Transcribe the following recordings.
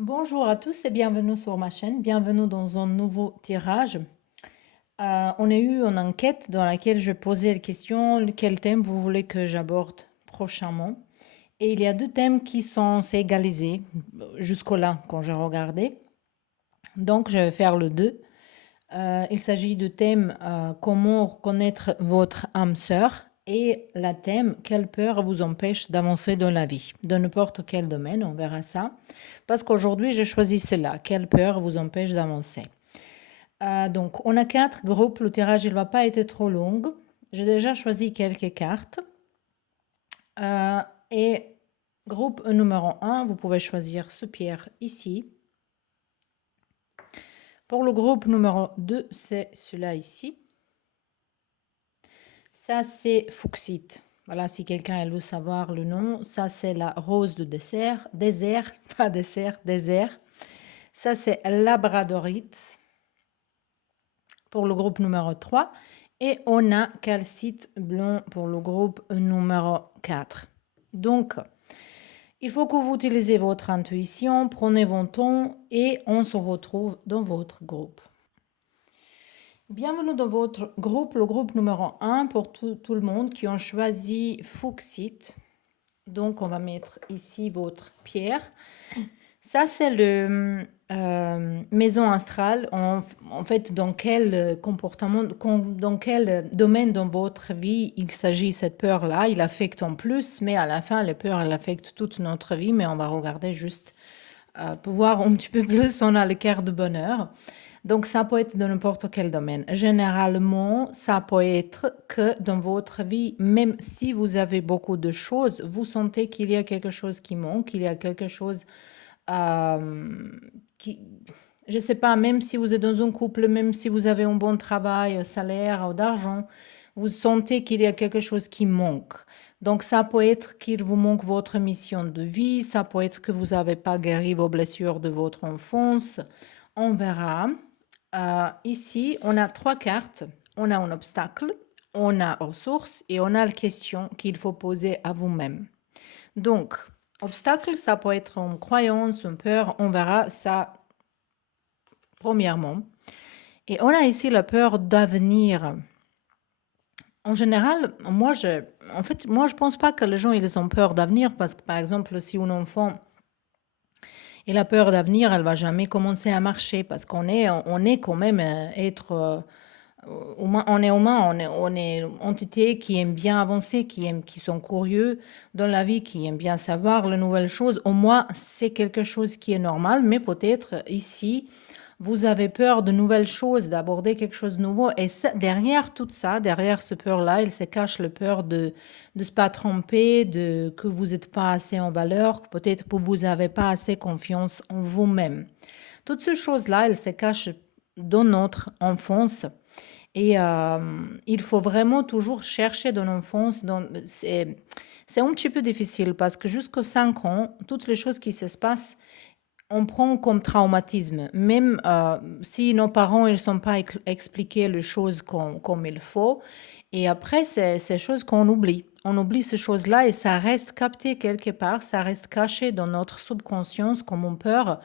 Bonjour à tous et bienvenue sur ma chaîne. Bienvenue dans un nouveau tirage. On a eu une enquête dans laquelle je posais la question quel thème vous voulez que j'aborde prochainement. Et il y a deux thèmes qui sont égalisés jusqu'au-là quand j'ai regardé. Donc je vais faire le 2. Il s'agit de thème comment reconnaître votre âme sœur et la thème quelle peur vous empêche d'avancer dans la vie, de n'importe quel domaine, on verra ça. Parce qu'aujourd'hui, j'ai choisi cela, quelle peur vous empêche d'avancer. Donc, on a 4 groupes, le tirage il ne va pas être trop long. J'ai déjà choisi quelques cartes. Et groupe numéro 1, vous pouvez choisir ce pierre ici. Pour le groupe numéro 2, c'est celui-là ici. Ça, c'est fuchsite. Voilà, si quelqu'un veut savoir le nom. Ça, c'est la rose de désert. Désert, pas dessert, désert. Ça, c'est labradorite pour le groupe numéro 3. Et on a calcite blanc pour le groupe numéro 4. Donc, il faut que vous utilisez votre intuition, prenez votre temps et on se retrouve dans votre groupe. Bienvenue dans votre groupe, le groupe numéro 1 pour tout le monde qui ont choisi fuchsite. Donc, on va mettre ici votre pierre. Ça, c'est le maison astrale. En fait, dans quel comportement, dans quel domaine dans votre vie il s'agit cette peur-là. Il affecte en plus, mais à la fin, les peurs, elles affectent toute notre vie. Mais on va regarder juste pour voir un petit peu plus. On a le cœur de bonheur. Donc, ça peut être dans n'importe quel domaine. Généralement, ça peut être que dans votre vie, même si vous avez beaucoup de choses, vous sentez qu'il y a quelque chose qui manque, il y a quelque chose qui, je ne sais pas, même si vous êtes dans un couple, même si vous avez un bon travail, un salaire ou d'argent, vous sentez qu'il y a quelque chose qui manque. Donc, ça peut être qu'il vous manque votre mission de vie, ça peut être que vous n'avez pas guéri vos blessures de votre enfance. On verra. Ici, on a 3 cartes. On a un obstacle, on a ressources et on a la question qu'il faut poser à vous-même. Donc, obstacle, ça peut être une croyance, une peur. On verra ça premièrement. Et on a ici la peur d'avenir. En général, moi, je pense pas que les gens, ils ont peur d'avenir parce que, par exemple, si un enfant il a peur d'avenir, elle va jamais commencer à marcher parce on est quand même être humain, on est humain, on est entité qui aime bien avancer, qui sont curieux dans la vie, qui aime bien savoir les nouvelles choses. Au moins, c'est quelque chose qui est normal, mais peut-être ici, vous avez peur de nouvelles choses, d'aborder quelque chose de nouveau. Et derrière tout ça, derrière ce peur-là, il se cache le peur de ne pas tromper, que vous n'êtes pas assez en valeur, peut-être que vous n'avez pas assez confiance en vous-même. Toutes ces choses-là, elles se cachent dans notre enfance. Et il faut vraiment toujours chercher dans l'enfance. C'est un petit peu difficile parce que jusqu'aux 5 ans, toutes les choses qui se passent, on prend comme traumatisme. Même si nos parents ne sont pas expliqués les choses comme il faut. Et après, c'est ces choses qu'on oublie. On oublie ces choses-là et ça reste capté quelque part, ça reste caché dans notre subconscience comme une peur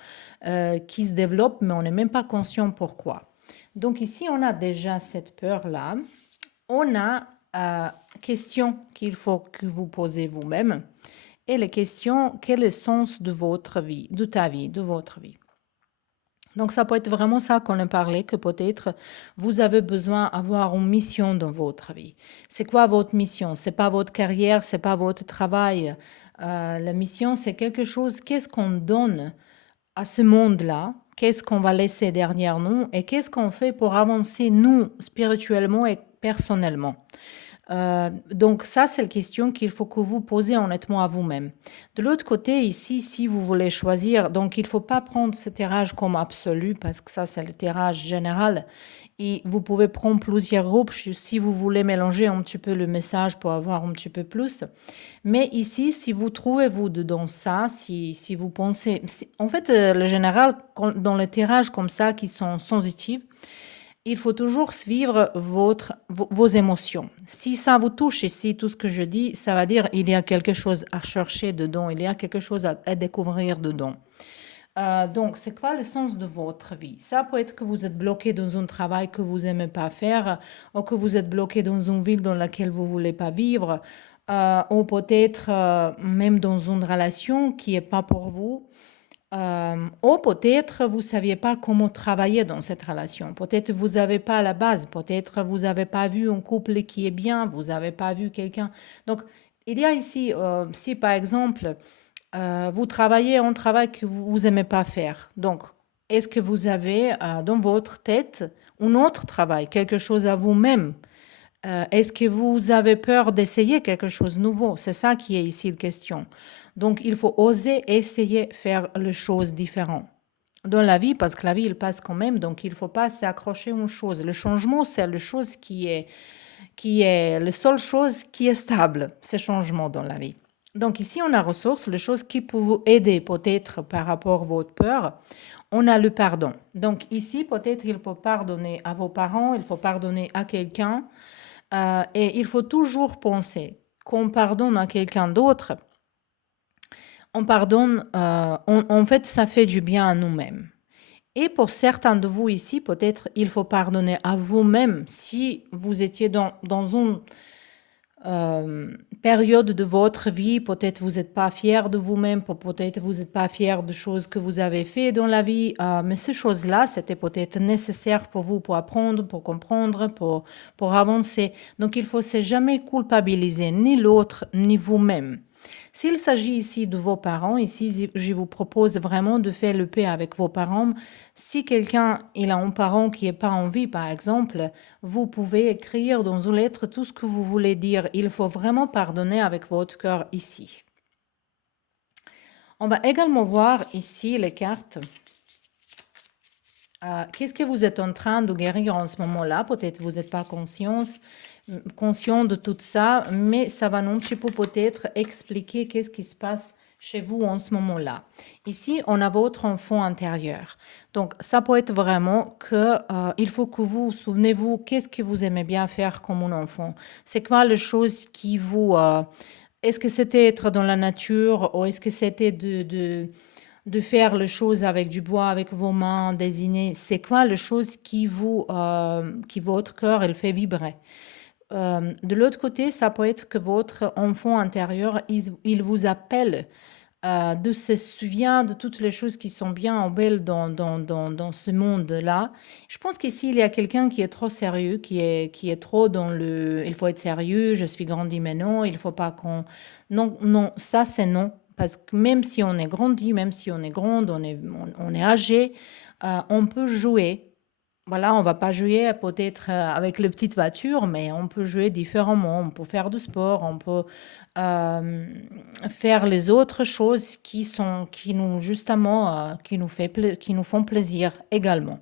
qui se développe, mais on n'est même pas conscient pourquoi. Donc ici, on a déjà cette peur-là. On a question qu'il faut que vous posez vous-même. Et les questions, quel est le sens de votre vie, de ta vie, de votre vie. Donc ça peut être vraiment ça qu'on a parlé, que peut-être vous avez besoin d'avoir une mission dans votre vie. C'est quoi votre mission? C'est pas votre carrière, c'est pas votre travail. La mission, c'est quelque chose, qu'est-ce qu'on donne à ce monde-là? Qu'est-ce qu'on va laisser derrière nous? Et qu'est-ce qu'on fait pour avancer, nous, spirituellement et personnellement? Donc ça, c'est la question qu'il faut que vous posez honnêtement à vous-même. De l'autre côté, ici, si vous voulez choisir, donc il ne faut pas prendre ce tirage comme absolu parce que ça, c'est le tirage général. Et vous pouvez prendre plusieurs groupes si vous voulez mélanger un petit peu le message pour avoir un petit peu plus. Mais ici, si vous trouvez vous dedans ça, si vous pensez... En fait, le général, dans les tirages comme ça qui sont sensitifs, il faut toujours suivre vos émotions. Si ça vous touche ici, tout ce que je dis, ça va dire il y a quelque chose à chercher dedans, il y a quelque chose à découvrir dedans. Donc, c'est quoi le sens de votre vie? Ça peut être que vous êtes bloqué dans un travail que vous aimez pas faire, ou que vous êtes bloqué dans une ville dans laquelle vous voulez pas vivre, ou peut-être même dans une relation qui est pas pour vous. Ou peut-être vous saviez pas comment travailler dans cette relation. Peut-être vous avez pas la base. Peut-être vous avez pas vu un couple qui est bien. Vous avez pas vu quelqu'un. Donc, il y a ici, si par exemple, vous travaillez un travail que vous aimez pas faire. Donc, est-ce que vous avez dans votre tête un autre travail, quelque chose à vous-même? Est-ce que vous avez peur d'essayer quelque chose de nouveau? C'est ça qui est ici la question. Donc, il faut oser essayer faire les choses différentes dans la vie, parce que la vie, elle passe quand même, donc il ne faut pas s'accrocher à une chose. Le changement, c'est la chose qui est la seule chose qui est stable, ces changements dans la vie. Donc ici, on a ressources, les choses qui peuvent vous aider peut-être par rapport à votre peur. On a le pardon. Donc ici, peut-être il faut pardonner à vos parents, il faut pardonner à quelqu'un. Et il faut toujours penser qu'on pardonne à quelqu'un d'autre, on pardonne, en fait, ça fait du bien à nous-mêmes. Et pour certains de vous ici, peut-être il faut pardonner à vous-même si vous étiez dans une période de votre vie, peut-être vous n'êtes pas fier de vous-même, peut-être vous n'êtes pas fier de choses que vous avez fait dans la vie, mais ces choses-là, c'était peut-être nécessaire pour vous, pour apprendre, pour comprendre, pour avancer. Donc il faut se jamais culpabiliser, ni l'autre, ni vous-même. S'il s'agit ici de vos parents, ici je vous propose vraiment de faire le paix avec vos parents. Si quelqu'un il a un parent qui n'est pas en vie, par exemple, vous pouvez écrire dans une lettre tout ce que vous voulez dire. Il faut vraiment pardonner avec votre cœur ici. On va également voir ici les cartes. Qu'est-ce que vous êtes en train de guérir en ce moment-là? Peut-être vous n'êtes pas conscient de tout ça, mais ça va un petit peu peut-être expliquer qu'est-ce qui se passe chez vous en ce moment-là. Ici, on a votre enfant intérieur. Donc, ça peut être vraiment que il faut que vous souvenez-vous qu'est-ce que vous aimez bien faire comme un enfant. C'est quoi les choses qui vous... est-ce que c'était être dans la nature ou est-ce que c'était de faire les choses avec du bois, avec vos mains, dessiner? C'est quoi les choses qui votre cœur, il fait vibrer? De l'autre côté, ça peut être que votre enfant intérieur, il vous appelle de se souvenir de toutes les choses qui sont bien ou belles dans ce monde-là. Je pense qu'ici, il y a quelqu'un qui est trop sérieux, qui est trop dans le il faut être sérieux, je suis grandi maintenant, il faut pas qu'on. Non, non, ça c'est non. Parce que même si on est grandi, même si on est grande, on est âgé, on peut jouer. Voilà, on va pas jouer peut-être avec les petites voitures, mais on peut jouer différemment. On peut faire du sport, on peut euh, faire les autres choses qui nous justement, qui nous font plaisir également.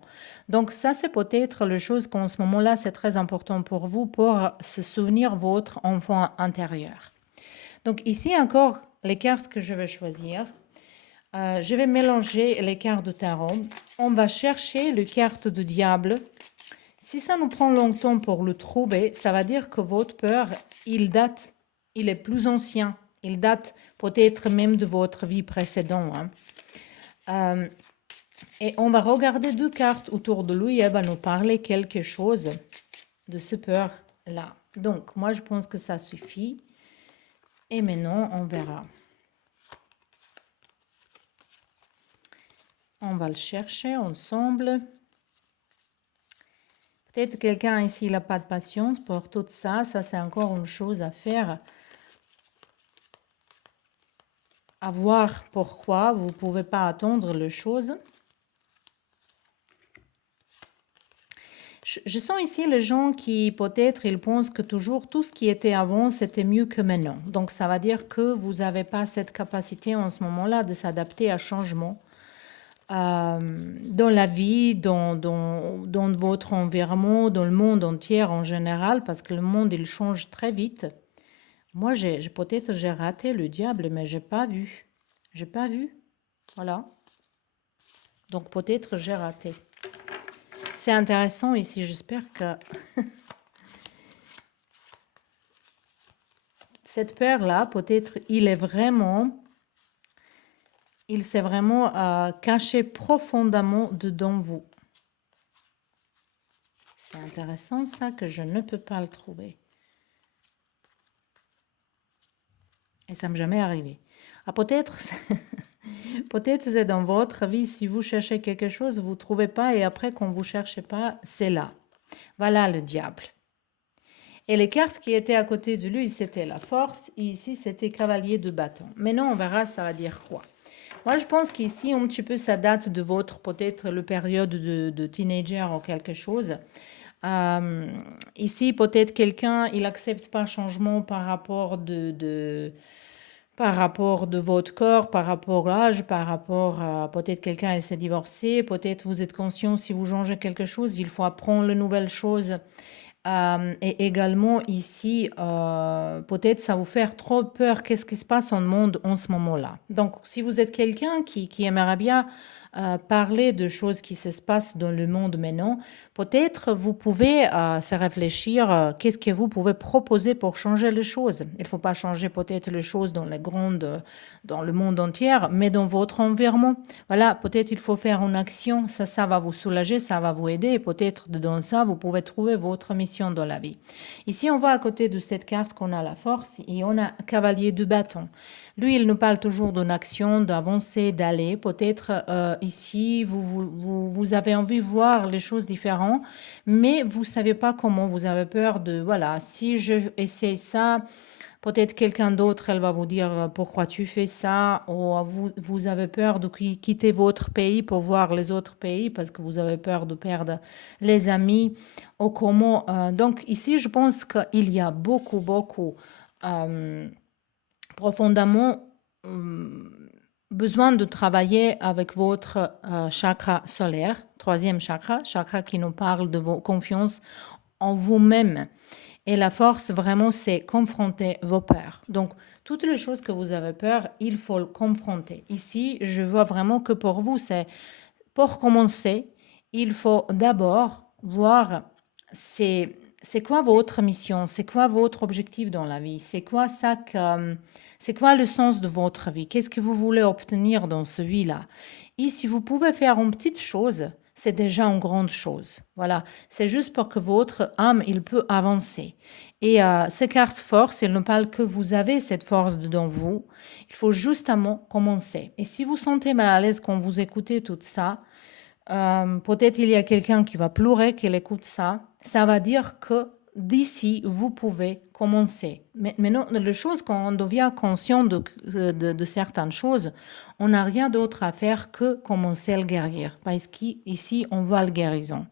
Donc ça, c'est peut-être les choses qu'en ce moment-là, c'est très important pour vous pour se souvenir votre enfant intérieur. Donc ici encore les cartes que je vais choisir. Je vais mélanger les cartes de tarot. On va chercher les cartes du diable. Si ça nous prend longtemps pour le trouver, ça va dire que votre peur, il est plus ancien. Il date peut-être même de votre vie précédente. Hein. Et on va regarder deux cartes autour de lui et elle va nous parler quelque chose de ce peur-là. Donc, moi, je pense que ça suffit. Et maintenant, on verra. On va le chercher ensemble. Peut-être quelqu'un ici n'a pas de patience pour tout ça. Ça, c'est encore une chose à faire. À voir pourquoi vous ne pouvez pas attendre les choses. Je sens ici les gens qui, peut-être, ils pensent que toujours tout ce qui était avant, c'était mieux que maintenant. Donc, ça va dire que vous n'avez pas cette capacité en ce moment-là de s'adapter à changement. Dans la vie, dans votre environnement, dans le monde entier en général, parce que le monde, il change très vite. Moi, peut-être j'ai raté le diable, mais j'ai pas vu. J'ai pas vu. Voilà. Donc peut-être j'ai raté. C'est intéressant ici, j'espère que cette paire-là, peut-être, il est vraiment il s'est vraiment caché profondément dedans vous. C'est intéressant ça que je ne peux pas le trouver. Et ça m'est jamais arrivé. Ah, peut-être, peut-être c'est dans votre vie, si vous cherchez quelque chose, vous ne trouvez pas et après quand vous ne cherchez pas, c'est là. Voilà le diable. Et les cartes qui étaient à côté de lui, c'était la force et ici c'était cavalier de bâton. Maintenant on verra ça va dire quoi. Moi je pense qu'ici un petit peu ça date de votre peut-être le période de teenager ou quelque chose. Ici peut-être quelqu'un il accepte pas changement par rapport par rapport de votre corps, par rapport à l'âge, par rapport à peut-être quelqu'un elle s'est divorcé, peut-être vous êtes conscient si vous changez quelque chose, il faut apprendre de nouvelles choses. Et également ici, peut-être ça vous faire trop peur, qu'est-ce qui se passe en monde en ce moment-là. Donc, si vous êtes quelqu'un qui aimerait bien parler de choses qui se passent dans le monde maintenant, peut-être vous pouvez se réfléchir, qu'est-ce que vous pouvez proposer pour changer les choses. Il ne faut pas changer peut-être les choses dans les grandes, dans le monde entier, mais dans votre environnement. Voilà, peut-être il faut faire une action, ça va vous soulager, ça va vous aider, et peut-être dans ça, vous pouvez trouver votre mission dans la vie. Ici, on voit à côté de cette carte qu'on a la force et on a cavalier de bâton. Lui, il nous parle toujours d'une action, d'avancer, d'aller. Peut-être ici, vous avez envie de voir les choses différentes, mais vous ne savez pas comment. Vous avez peur de, voilà, si je essaie ça, peut-être quelqu'un d'autre, elle va vous dire pourquoi tu fais ça, ou vous avez peur de quitter votre pays pour voir les autres pays parce que vous avez peur de perdre les amis, ou comment. Donc ici, je pense qu'il y a beaucoup, euh, profondément besoin de travailler avec votre chakra solaire, troisième chakra qui nous parle de vos confiance en vous-même. Et la force, vraiment, c'est confronter vos peurs. Donc, toutes les choses que vous avez peur, il faut le confronter. Ici, je vois vraiment que pour vous, c'est pour commencer, il faut d'abord voir c'est quoi votre mission, c'est quoi votre objectif dans la vie, c'est quoi ça c'est quoi le sens de votre vie, qu'est-ce que vous voulez obtenir dans ce vie-là. Et si vous pouvez faire une petite chose, c'est déjà une grande chose. Voilà, c'est juste pour que votre âme, il peut avancer. Et ces cartes force, elles ne parlent que vous avez cette force dedans vous. Il faut justement commencer. Et si vous sentez mal à l'aise quand vous écoutez tout ça, peut-être il y a quelqu'un qui va pleurer, qui écoute ça. Ça va dire que d'ici, vous pouvez commencer. Mais maintenant, les choses, quand on devient conscient de certaines choses, on n'a rien d'autre à faire que commencer à le guérir. Parce qu'ici, on voit la guérison.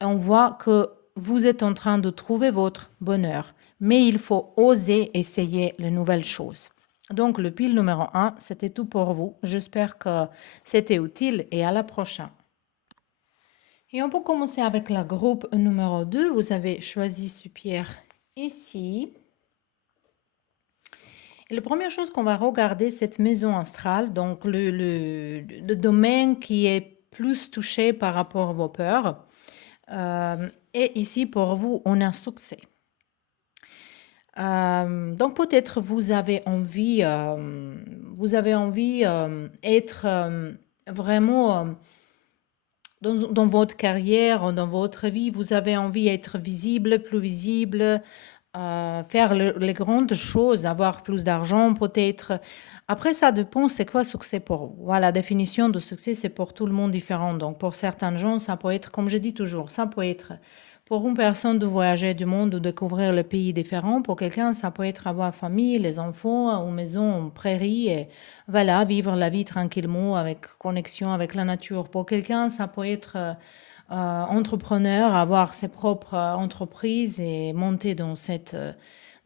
Et on voit que vous êtes en train de trouver votre bonheur. Mais il faut oser essayer les nouvelles choses. Donc, le pile numéro 1, c'était tout pour vous. J'espère que c'était utile et à la prochaine. Et on peut commencer avec la groupe numéro 2. Vous avez choisi Super ici. Et la première chose qu'on va regarder, cette maison astrale, donc le domaine qui est plus touché par rapport à vos peurs. Et ici, pour vous, on a un succès. Donc peut-être vous avez envie être vraiment dans votre carrière, dans votre vie, vous avez envie d'être visible, plus visible, faire les grandes choses, avoir plus d'argent peut-être. Après, ça dépend, c'est quoi succès pour vous. Voilà, la définition de succès, c'est pour tout le monde différent. Donc, pour certains gens, ça peut être, comme je dis toujours, ça peut être pour une personne de voyager du monde, de découvrir le pays différent. Pour quelqu'un, ça peut être avoir famille, les enfants, une maison, une prairie, et voilà, vivre la vie tranquillement avec connexion avec la nature. Pour quelqu'un, ça peut être entrepreneur, avoir ses propres entreprises et monter dans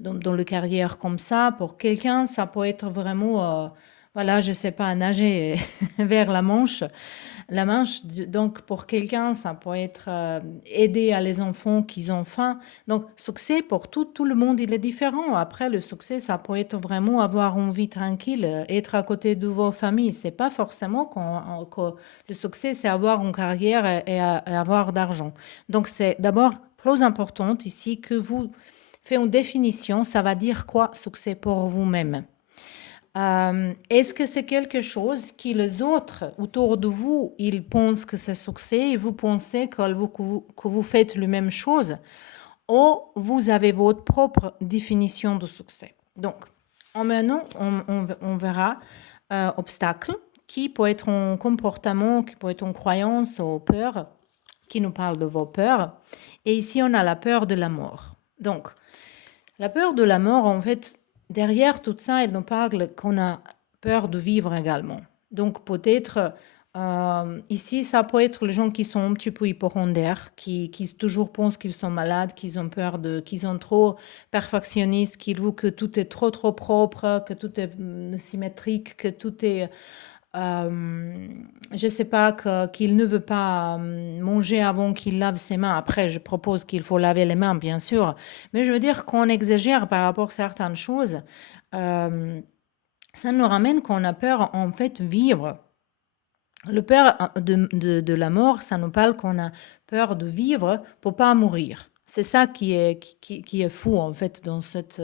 dans le carrière comme ça. Pour quelqu'un, ça peut être vraiment, voilà, je sais pas, nager vers la Manche. La Manche, donc pour quelqu'un, ça peut être aider à les enfants qui ont faim. Donc, succès pour tout le monde, il est différent. Après, le succès, ça peut être vraiment avoir une vie tranquille, être à côté de vos familles. C'est pas forcément que le succès, c'est avoir une carrière et avoir d'argent. Donc, c'est d'abord plus important ici que vous faites une définition. Ça va dire quoi, succès pour vous-même? Est-ce que c'est quelque chose que les autres autour de vous, ils pensent que c'est succès et vous pensez que vous faites la même chose ou vous avez votre propre définition de succès? Donc, maintenant, on verra obstacle qui peut être un comportement, qui peut être une croyance ou peur, qui nous parle de vos peurs. Et ici, on a la peur de la mort. Donc, la peur de la mort, en fait, derrière tout ça, elle nous parle qu'on a peur de vivre également. Donc, peut-être, ici, ça peut être les gens qui sont un petit peu hypocondères, qui toujours pensent qu'ils sont malades, qu'ils ont peur qu'ils sont trop perfectionnistes, qu'ils voient que tout est trop, trop propre, que tout est symétrique, que tout est je sais pas qu'il ne veut pas manger avant qu'il lave ses mains. Après, je propose qu'il faut laver les mains, bien sûr. Mais je veux dire qu'on exagère par rapport à certaines choses. Euh, Ça nous ramène qu'on a peur, en fait, vivre. Le peur de la mort, ça nous parle qu'on a peur de vivre pour pas mourir. C'est ça qui est fou, en fait, dans cette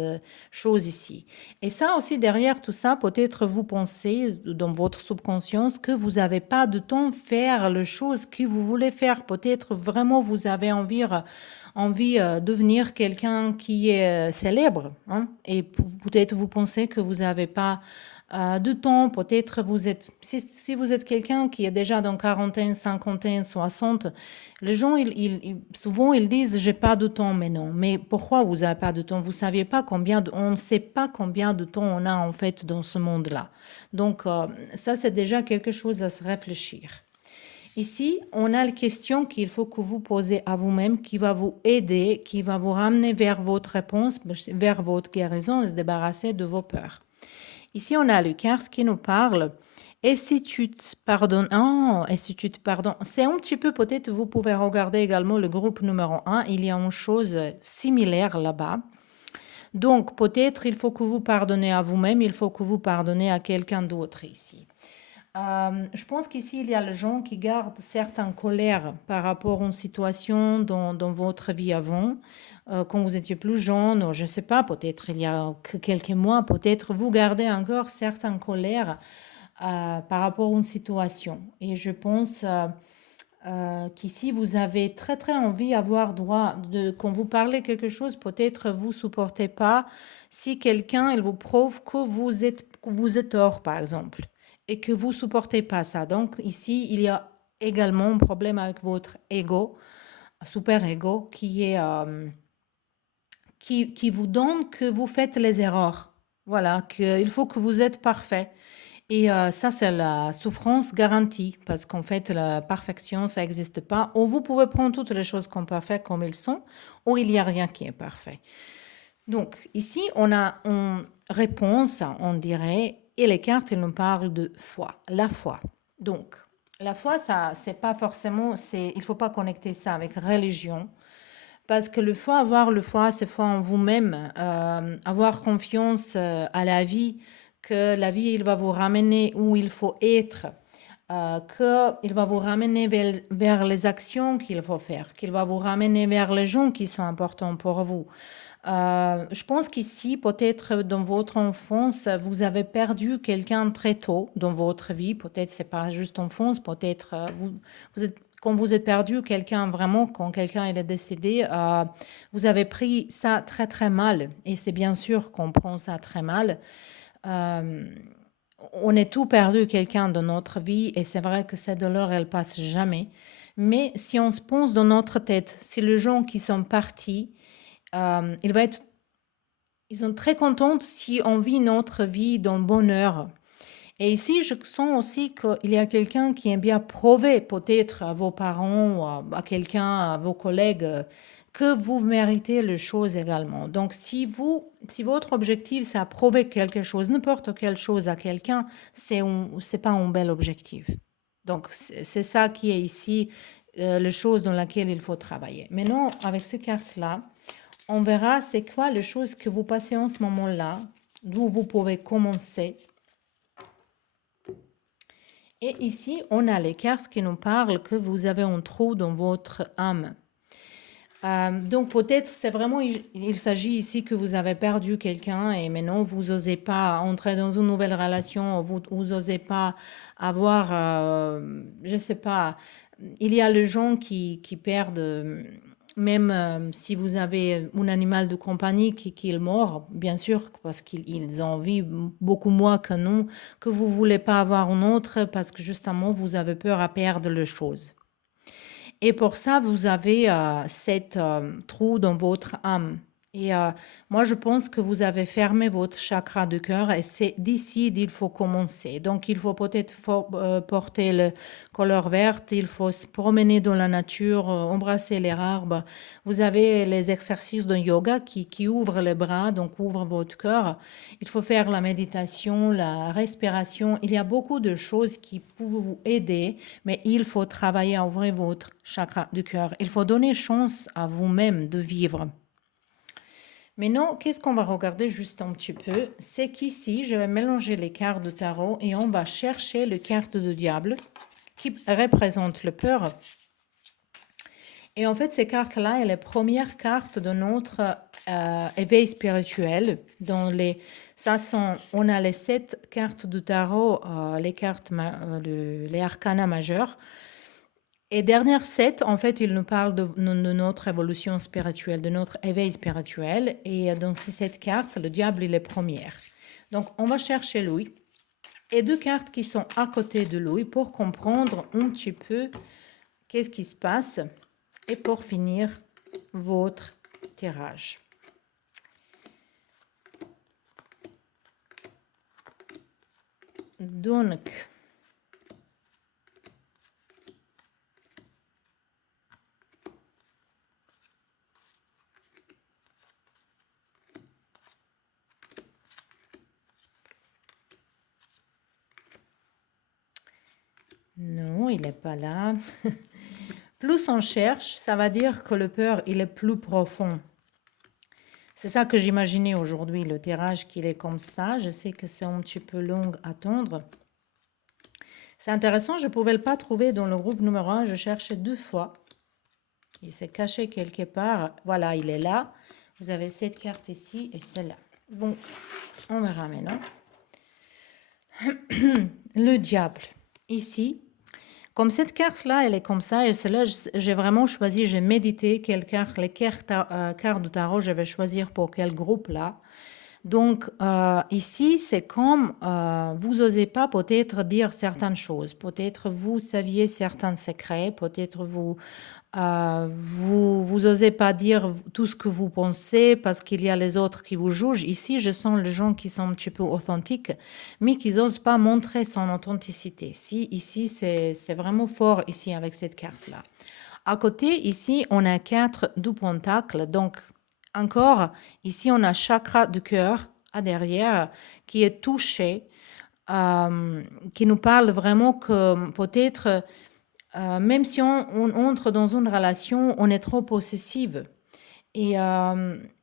chose ici. Et ça aussi, derrière tout ça, peut-être vous pensez dans votre subconscience que vous n'avez pas de temps de faire les choses que vous voulez faire. Peut-être vraiment vous avez envie de devenir quelqu'un qui est célèbre, hein, et peut-être vous pensez que vous n'avez pas de temps, peut-être vous êtes, si vous êtes quelqu'un qui est déjà dans quarantaine, cinquantaine, 60, les gens, souvent, ils disent, j'ai pas de temps maintenant. Mais pourquoi vous n'avez pas de temps? Vous saviez pas on ne sait pas combien de temps on a, en fait, dans ce monde-là. Donc, ça, c'est déjà quelque chose à se réfléchir. Ici, on a la question qu'il faut que vous posez à vous-même, qui va vous aider, qui va vous ramener vers votre réponse, vers votre guérison et se débarrasser de vos peurs. Ici, on a le carte qui nous parle. Et si tu te pardonnes, oh, et si tu te pardonnes, c'est un petit peu peut-être, vous pouvez regarder également le groupe numéro 1, il y a une chose similaire là-bas. Donc, peut-être il faut que vous pardonnez à vous-même, il faut que vous pardonnez à quelqu'un d'autre ici. Je pense qu'ici, il y a les gens qui gardent certaines colères par rapport à une situation dans votre vie avant, quand vous étiez plus jeune, ou je ne sais pas, peut-être il y a que quelques mois, peut-être vous gardez encore certaines colères par rapport à une situation. Et je pense qu'ici, vous avez très, très envie d'avoir droit, quand vous parlez quelque chose, peut-être vous ne supportez pas si quelqu'un il vous prouve que vous êtes tort, par exemple, et que vous ne supportez pas ça. Donc, ici, il y a également un problème avec votre ego, super ego, qui vous donne que vous faites les erreurs. Voilà, qu'il faut que vous êtes parfait. Et ça, c'est la souffrance garantie, parce qu'en fait, la perfection, ça n'existe pas. Ou vous pouvez prendre toutes les choses comme parfaites comme elles sont, ou il n'y a rien qui est parfait. Donc, ici, on a une réponse, on dirait, et les cartes, elles nous parlent de foi, la foi. Donc, la foi, ça, c'est pas forcément, il faut pas connecter ça avec religion, parce que le foi, avoir le foi, c'est foi en vous-même, avoir confiance à la vie, que la vie, il va vous ramener où il faut être, qu'il va vous ramener vers les actions qu'il faut faire, qu'il va vous ramener vers les gens qui sont importants pour vous. Je pense qu'ici, peut-être dans votre enfance, vous avez perdu quelqu'un très tôt dans votre vie. Peut-être c'est pas juste enfance, peut-être vous êtes quand vous êtes perdu quelqu'un vraiment, quand quelqu'un il est décédé, vous avez pris ça très très mal. Et c'est bien sûr qu'on prend ça très mal. Euh, on est tout perdu quelqu'un dans notre vie et c'est vrai que cette douleur, elle passe jamais. Mais si on se pense dans notre tête, si les gens qui sont partis, il va être, ils sont très contents si on vit notre vie dans le bonheur. Et ici, je sens aussi qu'il y a quelqu'un qui aime bien prouver peut-être à vos parents ou à quelqu'un, à vos collègues, que vous méritez les choses également. Donc, si votre objectif, c'est à prouver quelque chose, n'importe quelle chose à quelqu'un, c'est pas un bel objectif. Donc, c'est ça qui est ici, les choses dans lesquelles il faut travailler. Maintenant, avec ces cartes-là, on verra c'est quoi les choses que vous passez en ce moment-là, d'où vous pouvez commencer. Et ici, on a les cartes qui nous parlent que vous avez un trou dans votre âme. Donc peut-être c'est vraiment, il s'agit ici que vous avez perdu quelqu'un et maintenant vous n'osez pas entrer dans une nouvelle relation, vous n'osez pas avoir, je sais pas, il y a les gens qui perdent, même si vous avez un animal de compagnie qui est mort, bien sûr, parce qu'ils ont envie beaucoup moins que nous, que vous voulez pas avoir un autre parce que justement vous avez peur à perdre les choses. Et pour ça, vous avez cette trou dans votre âme. Et moi, je pense que vous avez fermé votre chakra du cœur et c'est d'ici qu'il faut commencer. Donc, il faut peut-être porter le couleur verte, il faut se promener dans la nature, embrasser les arbres. Vous avez les exercices de yoga qui ouvrent les bras, donc ouvrent votre cœur. Il faut faire la méditation, la respiration. Il y a beaucoup de choses qui peuvent vous aider, mais il faut travailler à ouvrir votre chakra du cœur. Il faut donner chance à vous-même de vivre. Maintenant, qu'est-ce qu'on va regarder juste un petit peu? C'est qu'ici, je vais mélanger les cartes de tarot et on va chercher les cartes de diable qui représentent le peur. Et en fait, ces cartes-là, est la première carte de notre éveil spirituel. On a les 7 cartes du tarot, les cartes, les arcana majeurs. Et dernière 7, en fait, il nous parle de notre évolution spirituelle, de notre éveil spirituel. Et dans ces 7 cartes, le diable, il est première. Donc, on va chercher lui. Et 2 cartes qui sont à côté de lui pour comprendre un petit peu qu'est-ce qui se passe. Et pour finir, votre tirage. Donc, non, il n'est pas là. Plus on cherche, ça va dire que le peur, il est plus profond. C'est ça que j'imaginais aujourd'hui, le tirage qu'il est comme ça. Je sais que c'est un petit peu long à attendre. C'est intéressant, je ne pouvais pas trouver dans le groupe numéro 1. Je cherchais 2 fois. Il s'est caché quelque part. Voilà, il est là. Vous avez cette carte ici et celle-là. Bon, on verra maintenant. Le diable. Ici, comme cette carte-là, elle est comme ça, et celle-là, j'ai vraiment choisi, j'ai médité quelle carte, les cartes de tarot, je vais choisir pour quel groupe-là. Donc, ici, c'est comme vous n'osez pas peut-être dire certaines choses. Peut-être vous saviez certains secrets, peut-être vous osez pas dire tout ce que vous pensez parce qu'il y a les autres qui vous jugent. Ici, je sens les gens qui sont un petit peu authentiques, mais qui n'osent pas montrer son authenticité. Ici, c'est vraiment fort ici avec cette carte-là. À côté, ici, on a 4 du pentacle. Donc, encore, ici, on a chakra du cœur à derrière qui est touché, qui nous parle vraiment que peut-être même si on entre dans une relation, on est trop possessive. Et,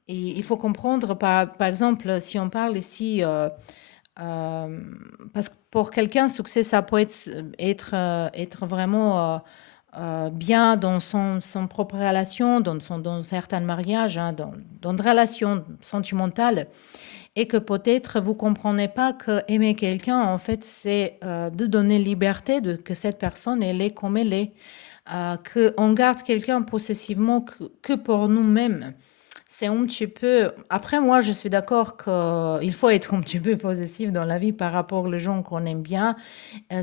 il faut comprendre, par exemple, si on parle ici, parce que pour quelqu'un, succès, ça peut être vraiment bien dans son propre relation, dans certains mariages, hein, dans des relations sentimentales et que peut-être vous comprenez pas que aimer quelqu'un, en fait, c'est de donner liberté, que cette personne, elle est comme elle est, qu'on garde quelqu'un possessivement que pour nous-mêmes. C'est un petit peu... Après, moi, je suis d'accord qu'il faut être un petit peu possessif dans la vie par rapport aux gens qu'on aime bien.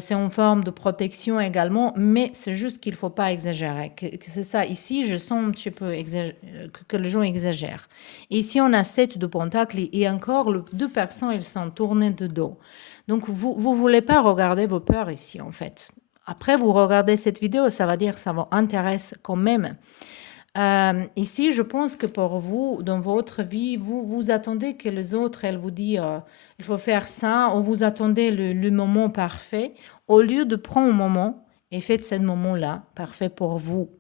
C'est une forme de protection également, mais c'est juste qu'il ne faut pas exagérer. C'est ça. Ici, je sens un petit peu que les gens exagèrent. Ici, on a 7 de pentacle et encore, 2 personnes, elles sont tournées de dos. Donc, vous ne voulez pas regarder vos peurs ici, en fait. Après, vous regardez cette vidéo, ça va dire que ça vous intéresse quand même. Ici, je pense que pour vous, dans votre vie, vous attendez que les autres, elles vous disent il faut faire ça, ou vous attendez le moment parfait, au lieu de prendre un moment et faites ce moment-là parfait pour vous.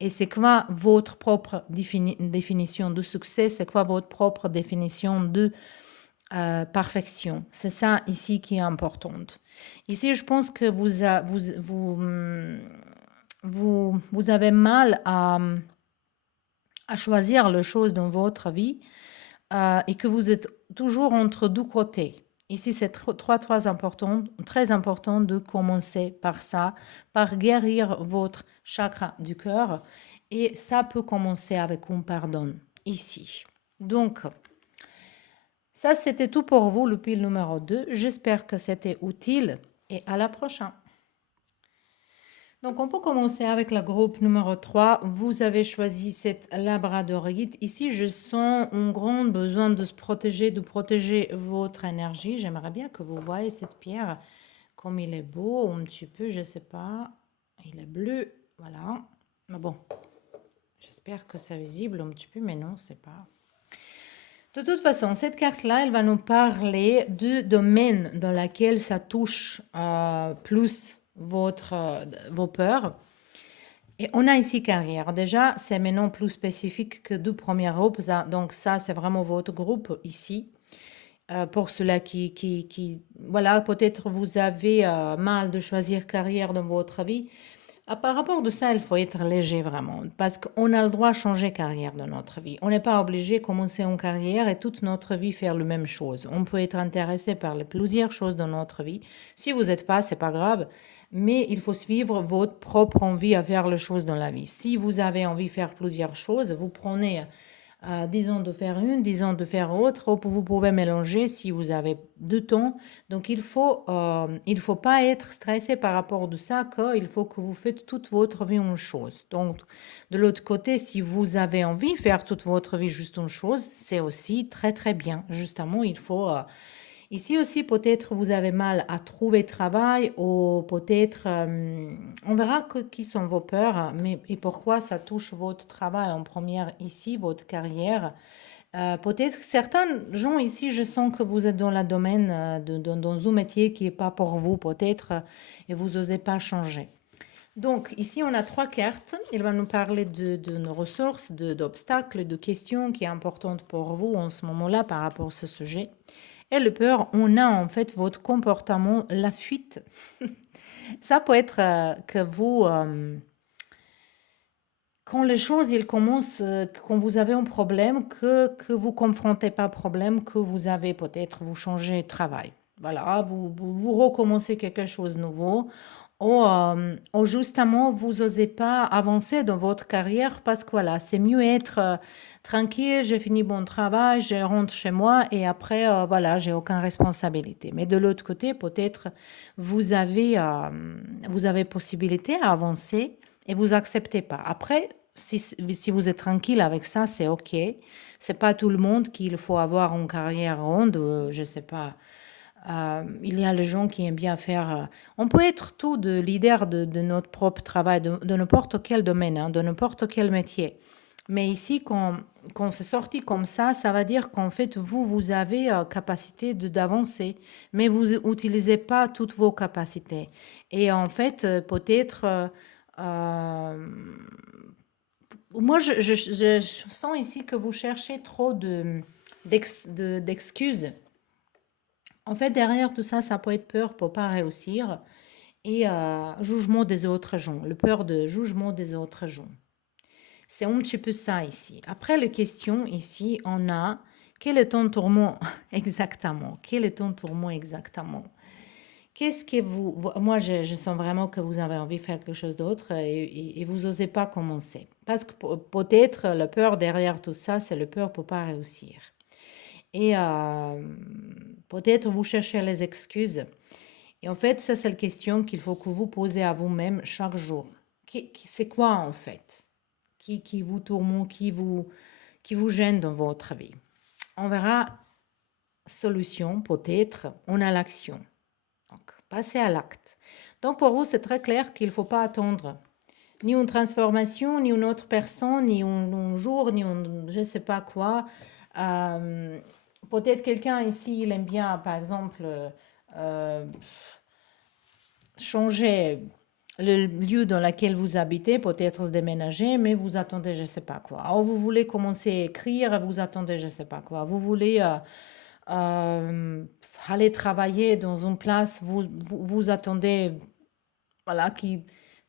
Et c'est quoi votre propre définition de succès, c'est quoi votre propre définition de perfection. C'est ça ici qui est important. Ici, je pense que vous avez mal à choisir les choses dans votre vie et que vous êtes toujours entre deux côtés. Ici, c'est très important de commencer par ça, par guérir votre chakra du cœur. Et ça peut commencer avec un pardon ici. Donc, ça, c'était tout pour vous, le pile numéro 2. J'espère que c'était utile et à la prochaine. Donc, on peut commencer avec le groupe numéro 3. Vous avez choisi cette labradorite. Ici, je sens un grand besoin de se protéger, de protéger votre énergie. J'aimerais bien que vous voyez cette pierre comme il est beau, un petit peu, je ne sais pas. Il est bleu, voilà. Mais bon, j'espère que c'est visible un petit peu, mais non, c'est pas. De toute façon, cette carte-là, elle va nous parler du domaine dans lequel ça touche plus vos peurs. Et on a ici carrière. Déjà, c'est maintenant plus spécifique que deux premiers groupes. Donc ça, c'est vraiment votre groupe ici. Pour ceux-là qui voilà, peut-être vous avez mal de choisir carrière dans votre vie. Par rapport de ça, il faut être léger vraiment, parce qu'on a le droit de changer carrière dans notre vie. On n'est pas obligé de commencer une carrière et toute notre vie faire la même chose. On peut être intéressé par plusieurs choses dans notre vie. Si vous n'êtes pas, c'est pas grave, mais il faut suivre votre propre envie à faire les choses dans la vie. Si vous avez envie de faire plusieurs choses, vous prenez disons de faire une, disons de faire autre, vous pouvez mélanger si vous avez du temps. Donc il faut pas être stressé par rapport de ça, qu'il faut que vous faites toute votre vie une chose. Donc de l'autre côté, si vous avez envie de faire toute votre vie juste une chose, c'est aussi très très bien. Justement, il faut ici aussi, peut-être vous avez mal à trouver travail ou peut-être, on verra qui sont vos peurs, mais et pourquoi ça touche votre travail en première ici, votre carrière. Peut-être certains gens ici, je sens que vous êtes dans le domaine, dans un métier qui n'est pas pour vous peut-être et vous n'osez pas changer. Donc ici, on a 3 cartes. Il va nous parler de nos ressources, d'obstacles, de questions qui sont importantes pour vous en ce moment-là par rapport à ce sujet. Et le peur, on a en fait votre comportement, la fuite. Ça peut être que vous, quand les choses ils commencent, quand vous avez un problème, que vous confrontez pas problème, que vous avez peut-être, vous changez de travail. Voilà, vous recommencez quelque chose de nouveau. Ou justement, vous n'osez pas avancer dans votre carrière parce que voilà, c'est mieux être tranquille, j'ai fini mon travail, je rentre chez moi et après, voilà, j'ai aucune responsabilité. Mais de l'autre côté, peut-être vous avez possibilité à avancer et vous acceptez pas. Après, si vous êtes tranquille avec ça, c'est OK. C'est pas tout le monde qu'il faut avoir une carrière ronde, je sais pas. Il y a les gens qui aiment bien faire. On peut être tout de leader de notre propre travail, de n'importe quel domaine, hein, de n'importe quel métier. Mais ici, quand c'est sorti comme ça va dire qu'en fait, vous avez capacité d'avancer, mais vous n'utilisez pas toutes vos capacités. Et en fait, peut-être, moi, je sens ici que vous cherchez trop d'excuses. En fait, derrière tout ça, ça peut être peur pour pas réussir et jugement des autres gens, le peur de jugement des autres gens. C'est un petit peu ça ici. Après les questions, ici, on a quel est ton tourment exactement? Quel est ton tourment exactement? Qu'est-ce que moi, je sens vraiment que vous avez envie de faire quelque chose d'autre et vous n'osez pas commencer. Parce que peut-être la peur derrière tout ça, c'est le peur pour pas réussir. Et peut-être vous cherchez les excuses. Et en fait, ça, c'est la question qu'il faut que vous posez à vous-même chaque jour. C'est quoi en fait qui vous tourmente, qui vous gêne dans votre vie? On verra solution, peut-être, on a l'action. Donc, passez à l'acte. Donc, pour vous, c'est très clair qu'il ne faut pas attendre ni une transformation, ni une autre personne, ni un jour, ni je ne sais pas quoi. Peut-être quelqu'un ici, il aime bien, par exemple, changer le lieu dans lequel vous habitez, peut-être se déménager, mais vous attendez je ne sais pas quoi. Ou vous voulez commencer à écrire, vous attendez je ne sais pas quoi. Vous voulez aller travailler dans une place, vous attendez, voilà,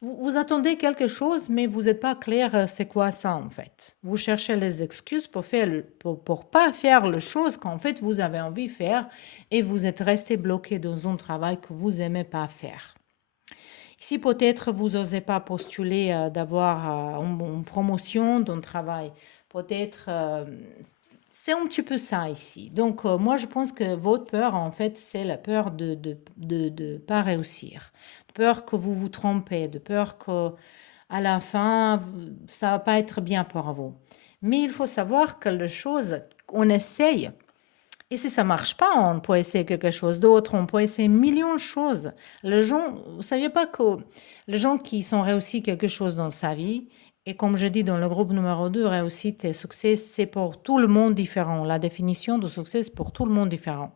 vous attendez quelque chose, mais vous n'êtes pas clair, c'est quoi ça en fait. Vous cherchez les excuses pour pas faire les choses qu'en fait vous avez envie de faire et vous êtes resté bloqué dans un travail que vous aimez pas faire. Ici, peut-être vous n'osez pas postuler d'avoir une promotion dans le travail. Peut-être c'est un petit peu ça ici. Donc, moi, je pense que votre peur, en fait, c'est la peur de pas réussir. De peur que vous vous trompez, de peur que à la fin, ça va pas être bien pour vous. Mais il faut savoir que les choses, on essaye. Et si ça marche pas, on peut essayer quelque chose d'autre, on peut essayer millions de choses. Les gens, vous saviez pas que les gens qui sont réussis quelque chose dans sa vie, et comme je dis dans le groupe numéro 2, réussite et succès, c'est pour tout le monde différent. La définition de succès, c'est pour tout le monde différent.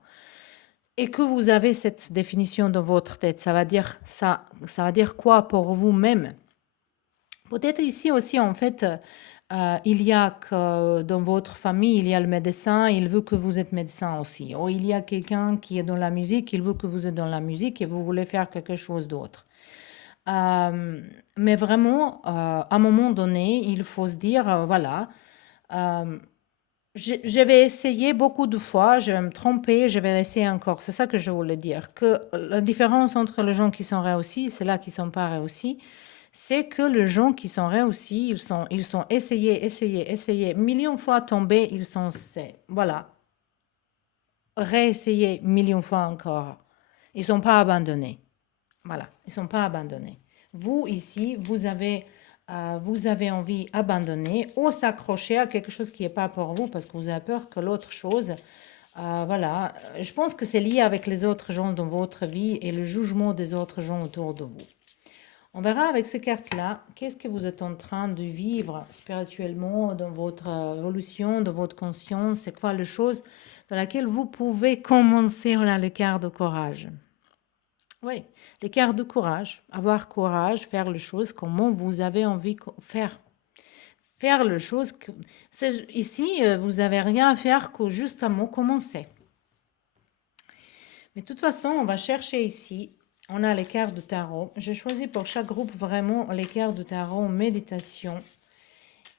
Et que vous avez cette définition dans votre tête, ça va dire quoi pour vous-même? Peut-être ici aussi, en fait, il y a que dans votre famille, il y a le médecin, il veut que vous êtes médecin aussi. Ou il y a quelqu'un qui est dans la musique, il veut que vous êtes dans la musique et vous voulez faire quelque chose d'autre. Mais vraiment, à un moment donné, il faut se dire, voilà, euh, je vais essayer beaucoup de fois, je vais me tromper, je vais essayer encore. C'est ça que je voulais dire. Que la différence entre les gens qui sont réussis, c'est là qui ne sont pas réussis, c'est que les gens qui sont réussis, ils sont essayés, millions de fois tombés, voilà, réessayés millions de fois encore. Ils ne sont pas abandonnés. Voilà, ils ne sont pas abandonnés. Vous, ici, vous avez envie d'abandonner ou s'accrocher à quelque chose qui n'est pas pour vous parce que vous avez peur que l'autre chose, voilà, je pense que c'est lié avec les autres gens dans votre vie et le jugement des autres gens autour de vous. On verra avec ces cartes-là, qu'est-ce que vous êtes en train de vivre spirituellement dans votre évolution, dans votre conscience, c'est quoi les choses dans laquelle vous pouvez commencer. On a le carte de courage. Oui, les cartes de courage, avoir courage, faire les choses comment vous avez envie de faire. Faire les choses que... Ici, vous n'avez rien à faire que justement commencer. Mais de toute façon, on va chercher ici. On a les cartes de tarot. J'ai choisi pour chaque groupe vraiment les cartes de tarot en méditation.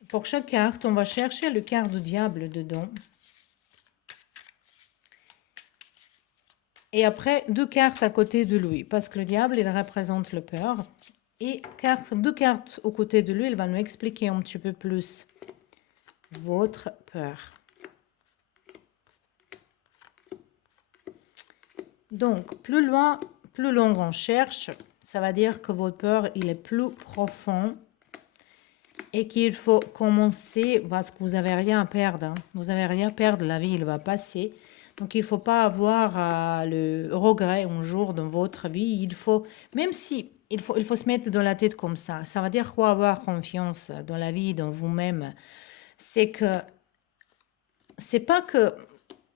Pour chaque carte, on va chercher le carte du diable dedans. Et après, deux cartes à côté de lui, parce que le diable, il représente le peur. Et deux cartes aux côtés de lui, il va nous expliquer un petit peu plus votre peur. Donc, plus loin, plus long on cherche, ça va dire que votre peur, il est plus profond et qu'il faut commencer parce que vous n'avez rien à perdre. Hein. Vous n'avez rien à perdre, la vie, il va passer. Donc, il ne faut pas avoir le regret un jour dans votre vie. Il faut, même si il faut se mettre dans la tête comme ça. Ça veut dire quoi avoir confiance dans la vie, dans vous-même. C'est pas que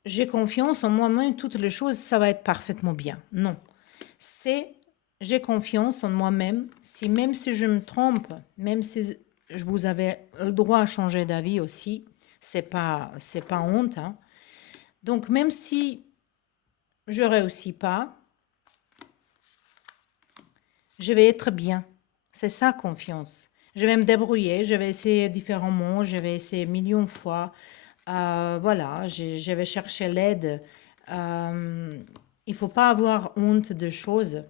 j'ai confiance en moi-même, toutes les choses, ça va être parfaitement bien. Non. C'est j'ai confiance en moi-même. Même si je me trompe, même si vous avez le droit à changer d'avis aussi, c'est pas honte. Hein. Donc, même si je réussis pas, je vais être bien. C'est ça, confiance. Je vais me débrouiller, je vais essayer différemment, je vais essayer millions de fois. Voilà, je vais chercher l'aide. Il ne faut pas avoir honte de choses.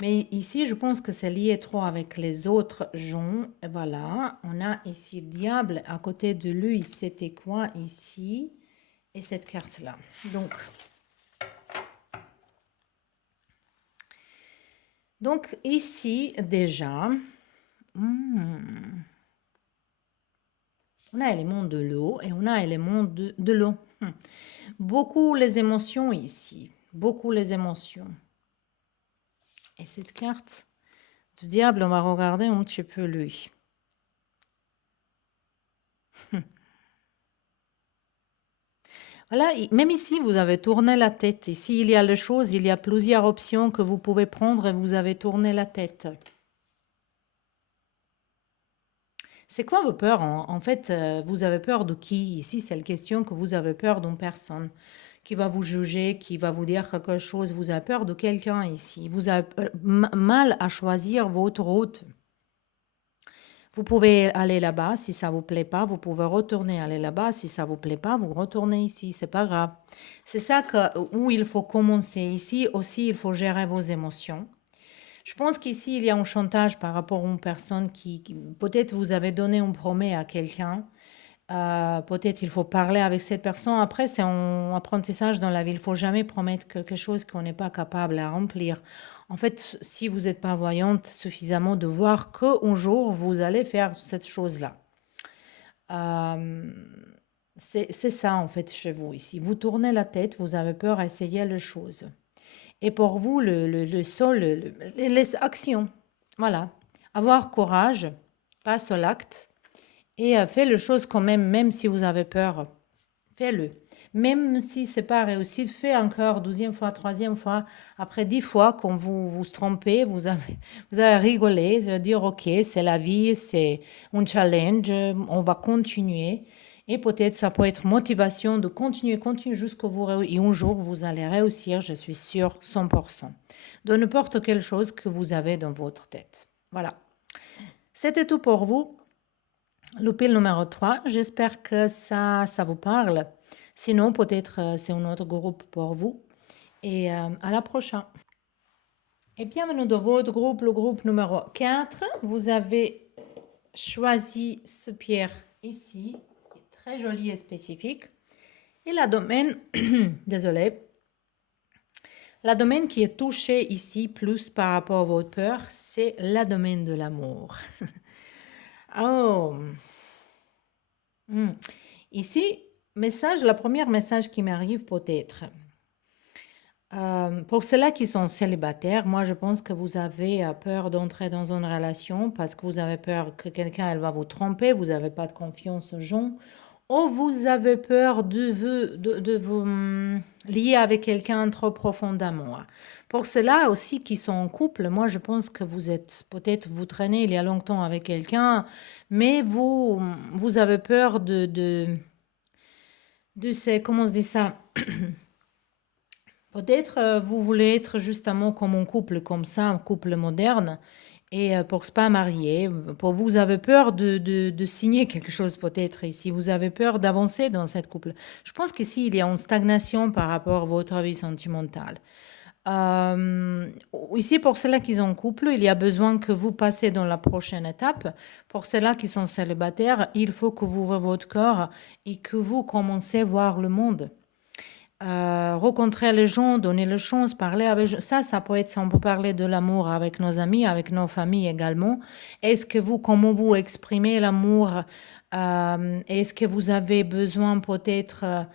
Mais ici, je pense que c'est lié trop avec les autres gens. Et voilà, on a ici le diable. À côté de lui, c'était quoi ici? Et cette carte-là. Donc ici, déjà, on a élément de l'eau et on a élément de l'eau. Beaucoup les émotions ici. Beaucoup les émotions. Et cette carte du diable, on va regarder un petit peu lui. Voilà, même ici, vous avez tourné la tête. Ici, il y a les choses, il y a plusieurs options que vous pouvez prendre et vous avez tourné la tête. C'est quoi vos peurs? En fait, vous avez peur de qui? Ici, c'est la question que vous avez peur d'une personne qui va vous juger, qui va vous dire quelque chose. Vous avez peur de quelqu'un ici. Vous avez mal à choisir votre route. Vous pouvez aller là-bas, si ça vous plaît pas, vous pouvez retourner aller là-bas, si ça vous plaît pas, vous retournez ici, c'est pas grave. C'est ça où il faut commencer. Ici aussi, il faut gérer vos émotions. Je pense qu'ici, il y a un chantage par rapport à une personne peut-être vous avez donné une promesse à quelqu'un. Peut-être il faut parler avec cette personne. Après, c'est un apprentissage dans la vie. Il faut jamais promettre quelque chose qu'on n'est pas capable à remplir. En fait, si vous n'êtes pas voyante suffisamment de voir qu'un jour, vous allez faire cette chose-là. Euh, c'est ça, en fait, chez vous ici. Vous tournez la tête, vous avez peur à essayer les choses. Et pour vous, le sol, les actions, voilà. Avoir courage, passe à l'acte et faites les choses quand même, même si vous avez peur. Faites-le. Même si c'est pas réussi, faites encore 12e fois, 3e fois, après 10 fois, quand vous trompez, vous avez rigolé, vous allez dire, ok, c'est la vie, c'est un challenge, on va continuer. Et peut-être ça peut être motivation de continuer, continuer jusqu'au vous et un jour vous allez réussir, je suis sûre, 100%. De n'importe quelle chose que vous avez dans votre tête. Voilà. C'était tout pour vous. Le pile numéro 3, j'espère que ça vous parle. Sinon, peut-être c'est un autre groupe pour vous. Et à la prochaine. Et bienvenue dans votre groupe, le groupe numéro 4. Vous avez choisi ce pierre ici, très joli et spécifique. Et la domaine, désolé, la domaine qui est touchée ici, plus par rapport à votre peur, c'est la domaine de l'amour. Oh, ici, la premier message qui m'arrive peut-être. Pour ceux-là qui sont célibataires, moi je pense que vous avez peur d'entrer dans une relation parce que vous avez peur que quelqu'un elle va vous tromper, vous n'avez pas de confiance aux gens, ou vous avez peur de vous lier avec quelqu'un trop profondément. Pour ceux-là aussi qui sont en couple, moi je pense que vous êtes, peut-être vous traînez il y a longtemps avec quelqu'un, mais vous avez peur de ces, comment on se dit ça? Peut-être vous voulez être justement comme un couple comme ça, un couple moderne, et pour se pas marier, pour vous avez peur de signer quelque chose peut-être ici, vous avez peur d'avancer dans cette couple. Je pense qu'ici il y a une stagnation par rapport à votre vie sentimentale. Euh, Ici, pour ceux-là qui sont en couple, il y a besoin que vous passiez dans la prochaine étape. Pour ceux-là qui sont célibataires, il faut que vous ouvrez votre corps et que vous commencez à voir le monde. Rencontrer les gens, donner les chances, parler avec ça peut être, on peut parler de l'amour avec nos amis, avec nos familles également. Est-ce que comment vous exprimez l'amour? Est-ce que vous avez besoin peut-être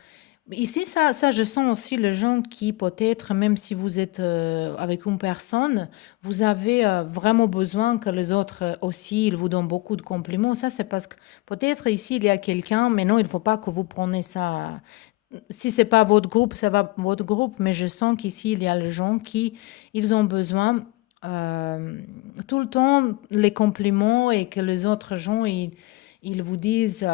ici, ça, je sens aussi les gens qui peut-être, même si vous êtes avec une personne, vous avez vraiment besoin que les autres aussi, ils vous donnent beaucoup de compliments. Ça, c'est parce que peut-être ici, il y a quelqu'un, mais non, il ne faut pas que vous preniez ça si c'est pas votre groupe, ça va votre groupe, mais je sens qu'ici, il y a les gens qui, ils ont besoin tout le temps les compliments et que les autres gens, ils vous disent,